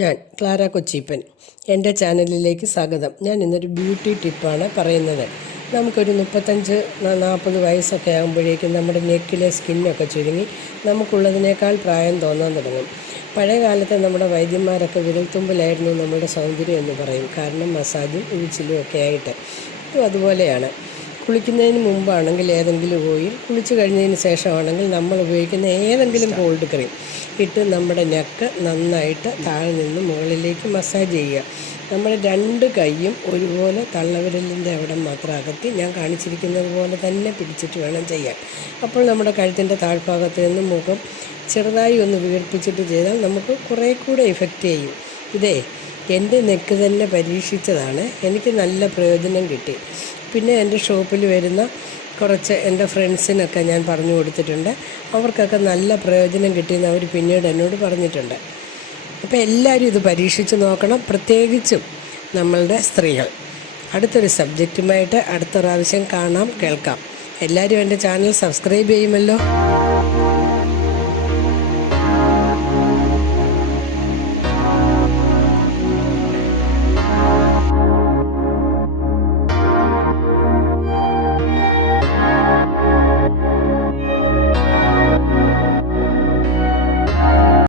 ഞാൻ ക്ലാര കൊച്ചീപ്പൻ. എൻ്റെ ചാനലിലേക്ക് സ്വാഗതം. ഞാൻ ഇന്നൊരു ബ്യൂട്ടി ടിപ്പാണ് പറയുന്നത്. നമുക്കൊരു 35-40 വയസ്സൊക്കെ ആകുമ്പോഴേക്കും നമ്മുടെ നെക്കിലെ സ്കിന്നൊക്കെ ചുരുങ്ങി നമുക്കുള്ളതിനേക്കാൾ പ്രായം തോന്നാൻ തുടങ്ങും. പഴയ കാലത്ത് നമ്മുടെ വൈദ്യന്മാരൊക്കെ വിരൽത്തുമ്പിലായിരുന്നു നമ്മുടെ സൗന്ദര്യം എന്ന് പറയും. കാരണം മസാജും ഉഴിച്ചിലും ഒക്കെ ആയിട്ട്. ഇതും അതുപോലെയാണ്. കുളിക്കുന്നതിന് മുമ്പാണെങ്കിൽ ഏതെങ്കിലും ഓയിൽ, കുളിച്ച് കഴിഞ്ഞതിന് ശേഷമാണെങ്കിൽ നമ്മൾ ഉപയോഗിക്കുന്ന ഏതെങ്കിലും കോൾഡ് ക്രീം ഇട്ട് നമ്മുടെ നെക്ക് നന്നായിട്ട് താഴെ നിന്ന് മുകളിലേക്ക് മസാജ് ചെയ്യുക. നമ്മൾ 2 കൈയും ഒരുപോലെ തള്ളവിരലിൻ്റെ അവിടെ മാത്രം അകത്തി ഞാൻ കാണിച്ചിരിക്കുന്നത് പോലെ തന്നെ പിടിച്ചിട്ട് വേണം ചെയ്യാൻ. അപ്പോൾ നമ്മുടെ കഴുത്തിൻ്റെ താഴ്ഭാഗത്ത് നിന്ന് മുഖം ചെറുതായി ഒന്ന് വീർപ്പിച്ചിട്ട് ചെയ്താൽ നമുക്ക് കുറേ കൂടെ ഇഫക്റ്റ് ചെയ്യും. ഇതേ എൻ്റെ നെക്ക് തന്നെ പരീക്ഷിച്ചതാണ്. എനിക്ക് നല്ല പ്രയോജനം കിട്ടി. പിന്നെ എൻ്റെ ഷോപ്പിൽ വരുന്ന കുറച്ച് എൻ്റെ ഫ്രണ്ട്സിനൊക്കെ ഞാൻ പറഞ്ഞു കൊടുത്തിട്ടുണ്ട്. അവർക്കൊക്കെ നല്ല പ്രയോജനം കിട്ടിയെന്ന് അവർ പിന്നീട് എന്നോട് പറഞ്ഞിട്ടുണ്ട്. അപ്പോൾ എല്ലാവരും ഇത് പരീക്ഷിച്ച് നോക്കണം, പ്രത്യേകിച്ചും നമ്മളുടെ സ്ത്രീകൾ. അടുത്തൊരു സബ്ജക്റ്റുമായിട്ട് അടുത്ത പ്രാവശ്യം കാണാം, കേൾക്കാം. എല്ലാവരും എൻ്റെ ചാനൽ സബ്സ്ക്രൈബ് ചെയ്യുമല്ലോ.